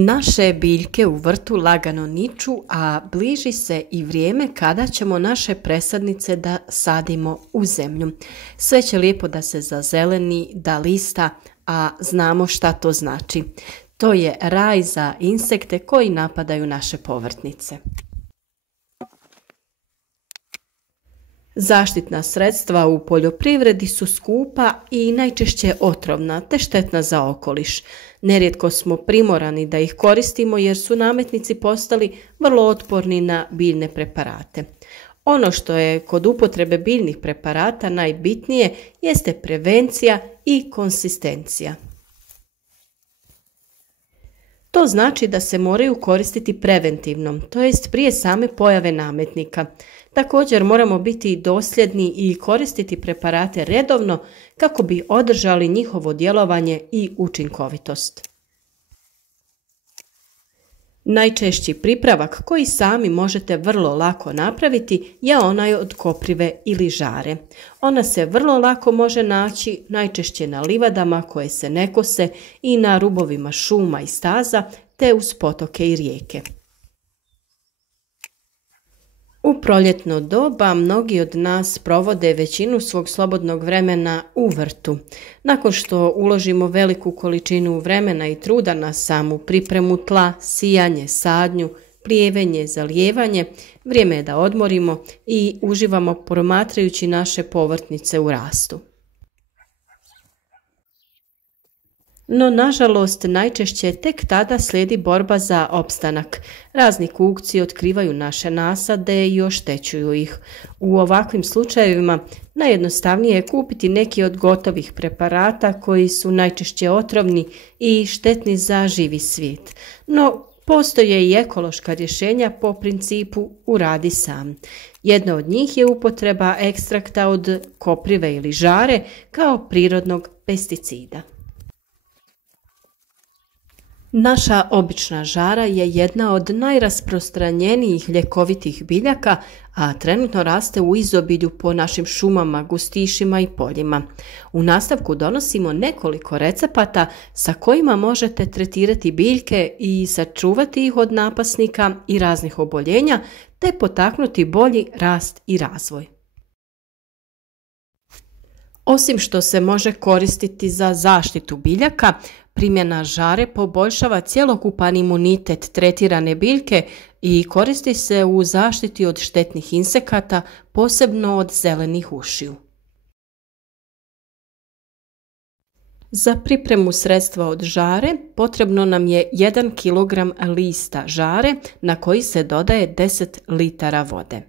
Naše biljke u vrtu lagano niču, a bliži se i vrijeme kada ćemo naše presadnice da sadimo u zemlju. Sve će lijepo da se zazeleni, da lista, a znamo šta to znači. To je raj za insekte koji napadaju naše povrtnice. Zaštitna sredstva u poljoprivredi su skupa i najčešće otrovna te štetna za okoliš. Nerijetko smo primorani da ih koristimo jer su nametnici postali vrlo otporni na biljne preparate. Ono što je kod upotrebe biljnih preparata najbitnije jeste prevencija i konsistencija. To znači da se moraju koristiti preventivno, to jest prije same pojave nametnika. Također moramo biti dosljedni i koristiti preparate redovno kako bi održali njihovo djelovanje i učinkovitost. Najčešći pripravak koji sami možete vrlo lako napraviti je onaj od koprive ili žare. Ona se vrlo lako može naći najčešće na livadama koje se ne kose i na rubovima šuma i staza te uz potoke i rijeke. U proljetno doba mnogi od nas provode većinu svog slobodnog vremena u vrtu. Nakon što uložimo veliku količinu vremena i truda na samu pripremu tla, sijanje, sadnju, plijevenje, zalijevanje, vrijeme je da odmorimo i uživamo promatrajući naše povrtnice u rastu. No, nažalost, najčešće tek tada slijedi borba za opstanak. Razni kukci otkrivaju naše nasade i oštećuju ih. U ovakvim slučajevima najjednostavnije je kupiti neki od gotovih preparata koji su najčešće otrovni i štetni za živi svijet. No, postoje i ekološka rješenja po principu uradi sam. Jedno od njih je upotreba ekstrakta od koprive ili žare kao prirodnog pesticida. Naša obična žara je jedna od najrasprostranjenijih ljekovitih biljaka, a trenutno raste u izobilju po našim šumama, gustišima i poljima. U nastavku donosimo nekoliko recepata sa kojima možete tretirati biljke i sačuvati ih od napasnika i raznih oboljenja, te potaknuti bolji rast i razvoj. Osim što se može koristiti za zaštitu biljaka, primjena žare poboljšava cjelokupan imunitet tretirane biljke i koristi se u zaštiti od štetnih insekata, posebno od zelenih ušiju. Za pripremu sredstva od žare potrebno nam je 1 kg lista žare na koji se dodaje 10 litara vode.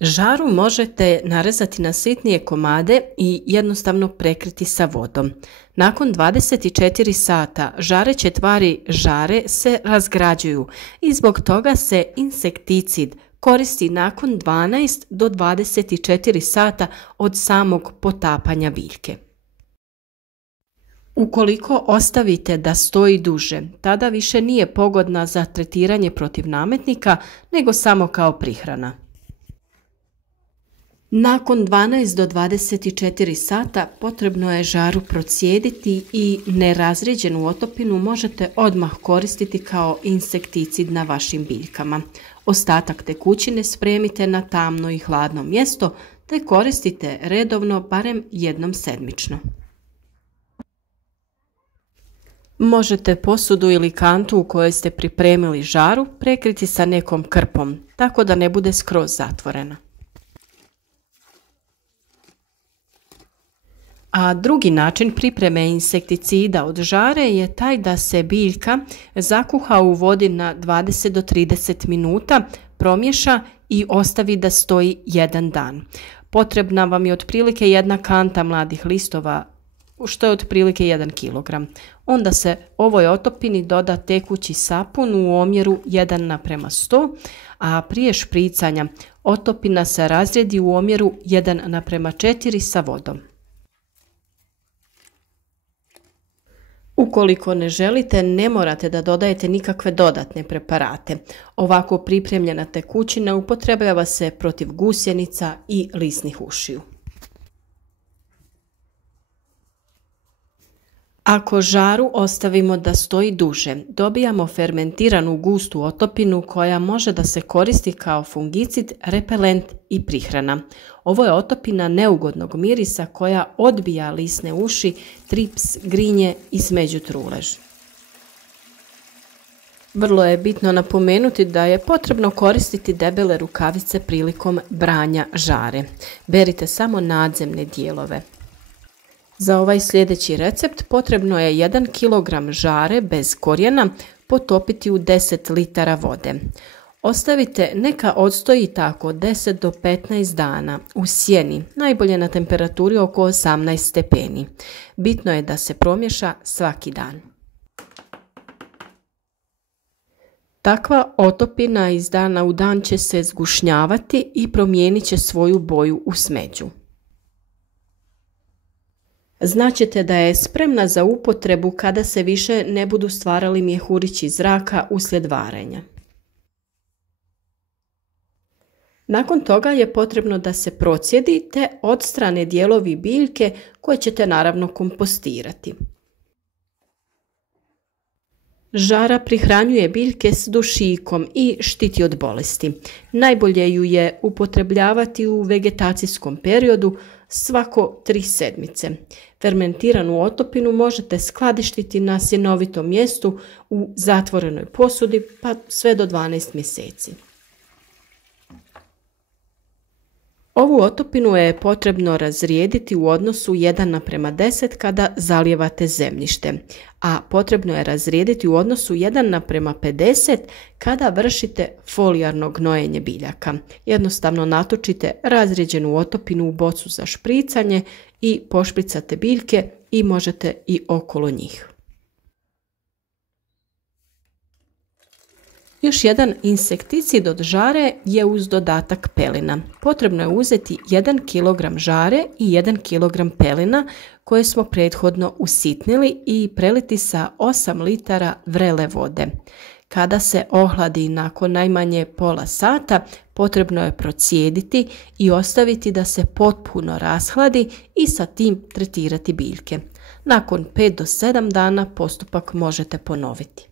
Žaru možete narezati na sitnije komade i jednostavno prekriti sa vodom. Nakon 24 sata žareće tvari žare se razgrađuju i zbog toga se insekticid koristi nakon 12 do 24 sata od samog potapanja biljke. Ukoliko ostavite da stoji duže, tada više nije pogodna za tretiranje protiv nametnika, nego samo kao prihrana. Nakon 12 do 24 sata potrebno je žaru procijediti i nerazrijeđenu otopinu možete odmah koristiti kao insekticid na vašim biljkama. Ostatak tekućine spremite na tamno i hladno mjesto te koristite redovno barem jednom sedmično. Možete posudu ili kantu u kojoj ste pripremili žaru prekriti sa nekom krpom, tako da ne bude skroz zatvorena. A drugi način pripreme insekticida od žare je taj da se biljka zakuha u vodi na 20 do 30 minuta, promiješa i ostavi da stoji jedan dan. Potrebna vam je otprilike jedna kanta mladih listova, što je otprilike 1 kg. Onda se ovoj otopini doda tekući sapun u omjeru 1:100, a prije špricanja otopina se razrijedi u omjeru 1:4 sa vodom. Ukoliko ne želite, ne morate da dodajete nikakve dodatne preparate. Ovako pripremljena tekućina upotrebljava se protiv gusjenica i lisnih ušiju. Ako žaru ostavimo da stoji duže, dobijamo fermentiranu gustu otopinu koja može da se koristi kao fungicid, repelent i prihrana. Ovo je otopina neugodnog mirisa koja odbija lisne uši, trips, grinje i smeđu trulež. Vrlo je bitno napomenuti da je potrebno koristiti debele rukavice prilikom branja žare. Berite samo nadzemne dijelove. Za ovaj sljedeći recept potrebno je 1 kg žare bez korijena potopiti u 10 litara vode. Ostavite neka odstoji tako 10 do 15 dana u sjeni, najbolje na temperaturi oko 18 stepeni. Bitno je da se promiješa svaki dan. Takva otopina iz dana u dan će se zgušnjavati i promijenit će svoju boju u smeđu. Znaćete da je spremna za upotrebu kada se više ne budu stvarali mjehurići zraka uslijed varenja. Nakon toga je potrebno da se procijedi te odstrane dijelovi biljke koje ćete naravno kompostirati. Žara prihranjuje biljke s dušikom i štiti od bolesti. Najbolje ju je upotrebljavati u vegetacijskom periodu svako 3 sedmice. Fermentiranu otopinu možete skladištiti na sjenovitom mjestu u zatvorenoj posudi pa sve do 12 mjeseci. Ovu otopinu je potrebno razrijediti u odnosu 1:10 kada zalijevate zemljište, a potrebno je razrijediti u odnosu 1:50 kada vršite folijarno gnojenje biljaka. Jednostavno natočite razrijeđenu otopinu u bocu za špricanje i pošpricate biljke i možete i okolo njih. Još jedan insekticid od žare je uz dodatak pelina. Potrebno je uzeti 1 kg žare i 1 kg pelina koje smo prethodno usitnili i preliti sa 8 litara vrele vode. Kada se ohladi nakon najmanje pola sata, potrebno je procijediti i ostaviti da se potpuno rashladi i sa tim tretirati biljke. Nakon 5 do 7 dana postupak možete ponoviti.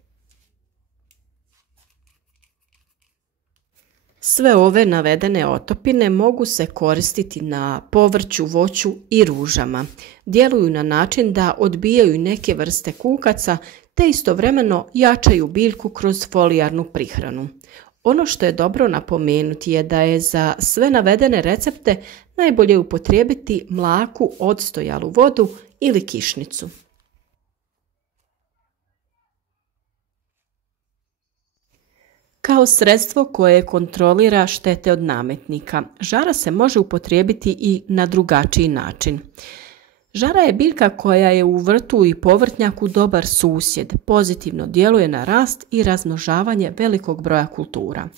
Sve ove navedene otopine mogu se koristiti na povrću, voću i ružama. Djeluju na način da odbijaju neke vrste kukaca te istovremeno jačaju biljku kroz folijarnu prihranu. Ono što je dobro napomenuti je da je za sve navedene recepte najbolje upotrijebiti mlaku odstojalu vodu ili kišnicu. Kao sredstvo koje kontrolira štete od nametnika, žara se može upotrijebiti i na drugačiji način. Žara je biljka koja je u vrtu i povrtnjaku dobar susjed, pozitivno djeluje na rast i razmnožavanje velikog broja kultura.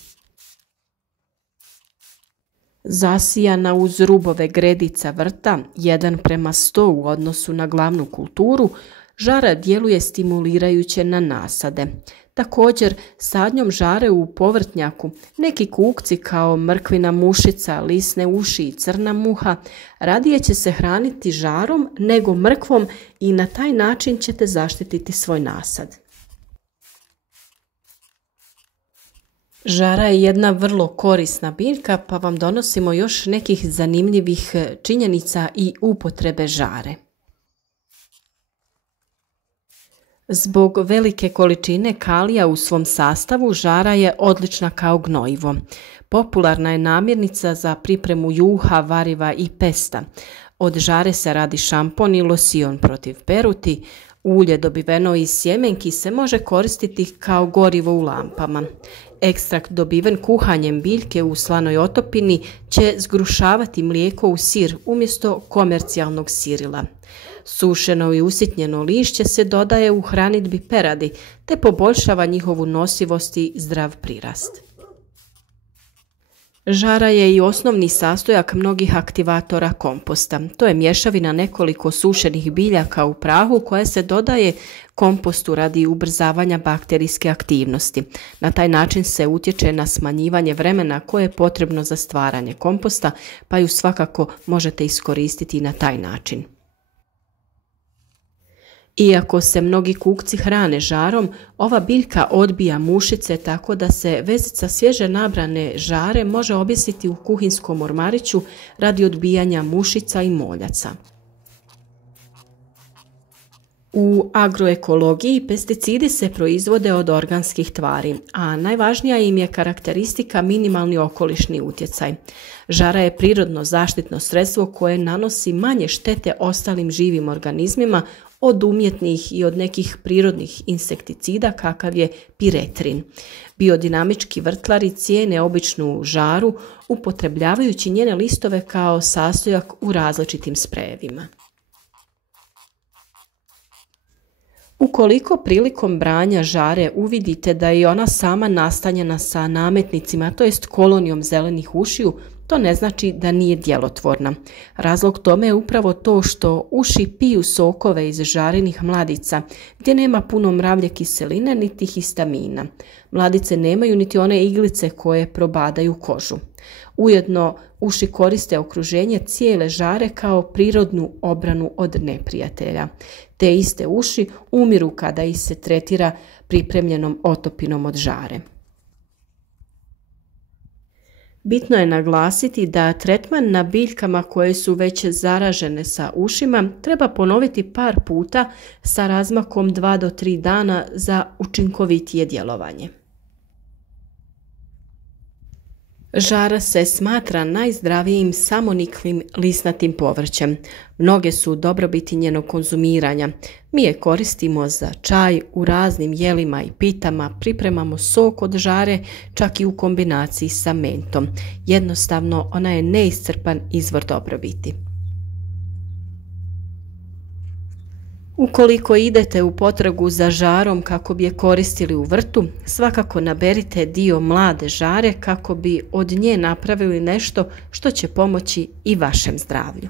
Zasijana uz rubove gredica vrta 1:100 u odnosu na glavnu kulturu, žara djeluje stimulirajuće na nasade. Također, sadnjom žare u povrtnjaku neki kukci kao mrkvina mušica, lisne uši i crna muha radije će se hraniti žarom nego mrkvom i na taj način ćete zaštititi svoj nasad. Žara je jedna vrlo korisna biljka pa vam donosimo još nekih zanimljivih činjenica i upotrebe žare. Zbog velike količine kalija u svom sastavu žara je odlična kao gnojivo. Popularna je namirnica za pripremu juha, variva i pesta. Od žare se radi šampon i losion protiv peruti. Ulje dobiveno iz sjemenki se može koristiti kao gorivo u lampama. Ekstrakt dobiven kuhanjem biljke u slanoj otopini će zgrušavati mlijeko u sir umjesto komercijalnog sirila. Sušeno i usitnjeno lišće se dodaje u hranidbi peradi te poboljšava njihovu nosivost i zdrav prirast. Žara je i osnovni sastojak mnogih aktivatora komposta. To je mješavina nekoliko sušenih biljaka u prahu koja se dodaje kompostu radi ubrzavanja bakterijske aktivnosti. Na taj način se utječe na smanjivanje vremena koje je potrebno za stvaranje komposta, pa ju svakako možete iskoristiti na taj način. Iako se mnogi kukci hrane žarom, ova biljka odbija mušice tako da se vezica svježe nabrane žare može objesiti u kuhinskom ormariću radi odbijanja mušica i moljaca. U agroekologiji pesticidi se proizvode od organskih tvari, a najvažnija im je karakteristika minimalni okolišni utjecaj. Žara je prirodno zaštitno sredstvo koje nanosi manje štete ostalim živim organizmima od umjetnih i od nekih prirodnih insekticida kakav je piretrin. Biodinamički vrtlari cijene običnu žaru upotrebljavajući njene listove kao sastojak u različitim sprejevima. Ukoliko prilikom branja žare uvidite da je ona sama nastanjena sa nametnicima, to jest kolonijom zelenih ušiju, to ne znači da nije djelotvorna. Razlog tome je upravo to što uši piju sokove iz žarinih mladica, gdje nema puno mravlje kiseline niti histamina. Mladice nemaju niti one iglice koje probadaju kožu. Ujedno, uši koriste okruženje cijele žare kao prirodnu obranu od neprijatelja. Te iste uši umiru kada ih se tretira pripremljenom otopinom od žare. Bitno je naglasiti da tretman na biljkama koje su već zaražene sa ušima treba ponoviti par puta sa razmakom 2 do 3 dana za učinkovitije djelovanje. Žara se smatra najzdravijim samoniklim lisnatim povrćem. Mnoge su dobrobiti njenog konzumiranja. Mi je koristimo za čaj, u raznim jelima i pitama, pripremamo sok od žare, čak i u kombinaciji sa mentom. Jednostavno, ona je neiscrpan izvor dobrobiti. Ukoliko idete u potragu za žarom kako bi je koristili u vrtu, svakako naberite dio mlade žare kako bi od nje napravili nešto što će pomoći i vašem zdravlju.